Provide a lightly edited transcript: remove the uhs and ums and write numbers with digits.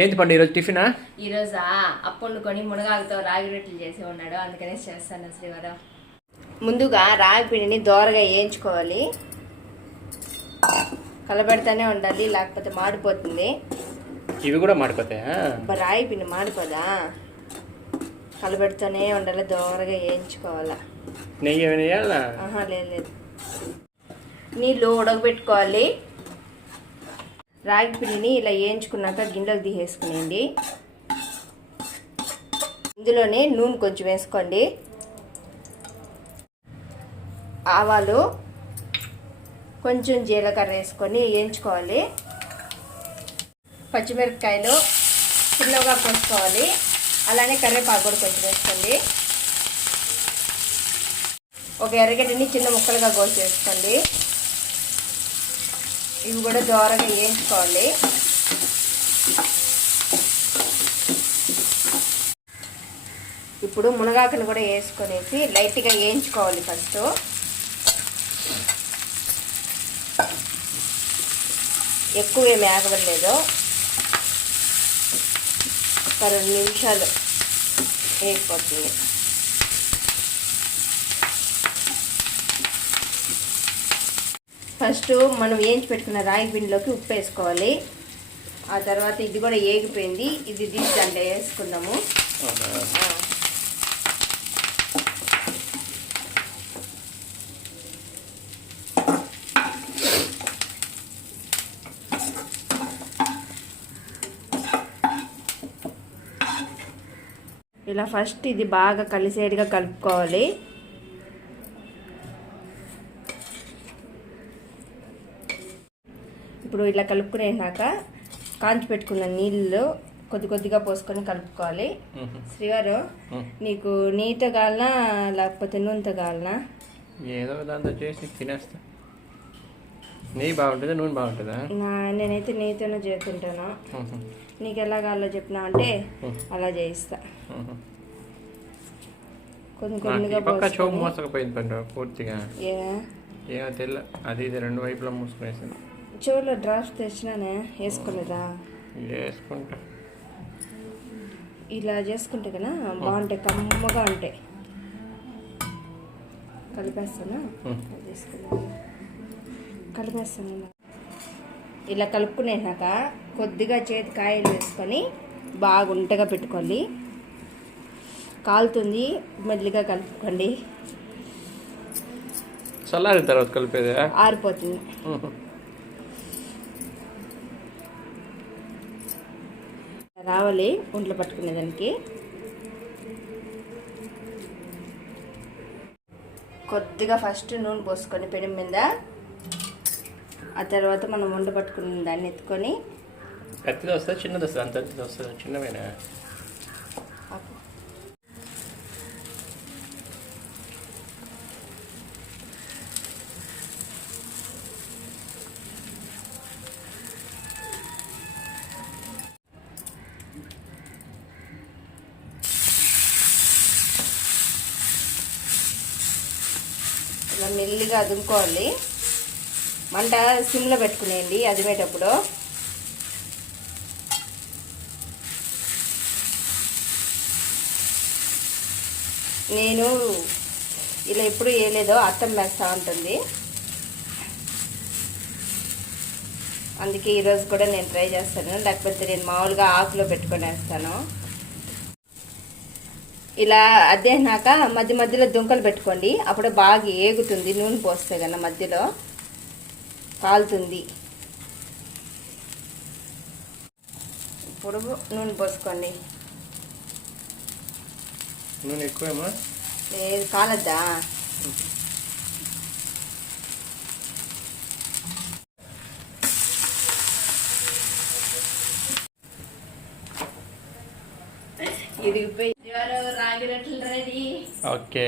ఏంటి పండు ఈరోజు టిఫినా? ఈరోజా అప్పు వండుకొని మునగాకుతో రాగి రొట్టెలు చేసి ఉన్నాడు, అందుకనే చేస్తాను శ్రీవారం. ముందుగా రాగి పిండిని దోరగా వేయించుకోవాలి, కలబెడతానే ఉండాలి, లేకపోతే మాడిపోతుంది. ఇవి కూడా మాడిపోతాయా? రాగి పిండి మాడిపోదా, కలబెడతానే ఉండాలి, దోరగా వేయించుకోవాలా. నెయ్యి ఏమైనా వేయాలా? లేదు, నీళ్ళు ఉడకబెట్టుకోవాలి. రాగి పిండిని ఇలా వేయించుకున్నాక గిన్నెలకు తీసేసుకునేయండి. ఇందులోనే నూనె కొంచెం వేసుకోండి, ఆవాలు కొంచెం జీలకర్ర వేసుకొని వేయించుకోవాలి. పచ్చిమిరపకాయలు చిన్నగా కోసుకోవాలి, అలానే కరివేపాకు కూడా కొంచెం వేసుకోండి. ఒక ఎర్రగడ్డని చిన్న ముక్కలుగా కోసి వేసుకోండి. ఇవి కూడా దోరగా వేయించుకోవాలి. ఇప్పుడు మునగాకును కూడా వేసుకొనేసి లైట్గా వేయించుకోవాలి. ఫస్ట్ ఎక్కువ ఏమి ఆగవలేదు, ఒక 2 నిమిషాలు వేగిపోతుంది. ఫస్ట్ మనం వేయించి పెట్టుకున్న రాగి పిండిలోకి ఉప్పు వేసుకోవాలి. ఆ తర్వాత ఇది కూడా ఏగిపోయింది, ఇది తీసి దాంట్లో వేసుకుందాము. ఇలా ఫస్ట్ ఇది బాగా కలిసేట్టుగా కలుపుకోవాలి. ఇప్పుడు ఇలా కలుపుకునేనాక కాంచి పెట్టుకున్న నీళ్ళు కొద్ది కొద్దిగా పోసుకొని కలుపుకోవాలి. శ్రీవారు, నీకు నెయ్యితో కావాలనా లేకపోతే నూనెతో కావాలనా? ఏదో దాంతో చేసి తినేస్తా. నెయ్యి బాగుంటుందా నూనె బాగుంటుందా? నేనైతే నెయ్యితోనే చేస్తుంటాను. నీకు ఎలా కావాలో చెప్పినా అంటే అలా చేయిస్తా. కొన్ని కొన్నిగా మోసకపోయింది పూర్తిగా, ఏమో తెల్ల అది ఇది 2 వైపులా మూసుకునేసింది. చెవులో డ్రాప్స్ తెచ్చినానే, వేసుకోలేదా? వేసుకుంటా. ఇలా చేసుకుంటే కదా బాగుంటాయి, కమ్మగా ఉంటాయి. కలిపేస్తానా? కలిపేస్తాను. ఇలా కలుపుకునేనాక కొద్దిగా చేతి కాయలు వేసుకొని బాగా ఉంటగా పెట్టుకోండి. కాలుతుంది, మెల్లిగా కలుపుకోండి. చల్లారిన తర్వాత కలిపేది ఆరిపోతుంది. రావాలి ఒంట్లో పట్టుకునేదానికి. కొద్దిగా ఫస్ట్ నూనె పోసుకొని పెనం మీద, ఆ తర్వాత మనం వంట పట్టుకున్న దాన్ని ఎత్తుకొని. పెద్దది వస్తుంది చిన్నది వస్తుంది? అంత పెద్దది వస్తుంది, చిన్నవేనా? ఇలా మెల్లిగా అదుముకోవాలి. మంట సిమ్లో పెట్టుకునేయండి అదిమేటప్పుడు. నేను ఇలా ఎప్పుడు వేయలేదో, అత్తం వేస్తూ ఉంటుంది, అందుకే ఈరోజు కూడా నేను ట్రై చేస్తాను. లేకపోతే నేను మామూలుగా ఆకులో పెట్టుకొని వేస్తాను. ఇలా అద్దేనాక మధ్య మధ్యలో దుంకలు పెట్టుకోండి, అప్పుడు బాగా ఏగుతుంది. నూనె పోస్తే కన్నా మధ్యలో కాలుతుంది. ఇప్పుడు నూనె పోసుకోండి. నూనె ఎక్కువేమో లేదు, కాలద్దా? ఇదిగిపోయి రాగి రొట్టెలు రెడీ. ఓకే,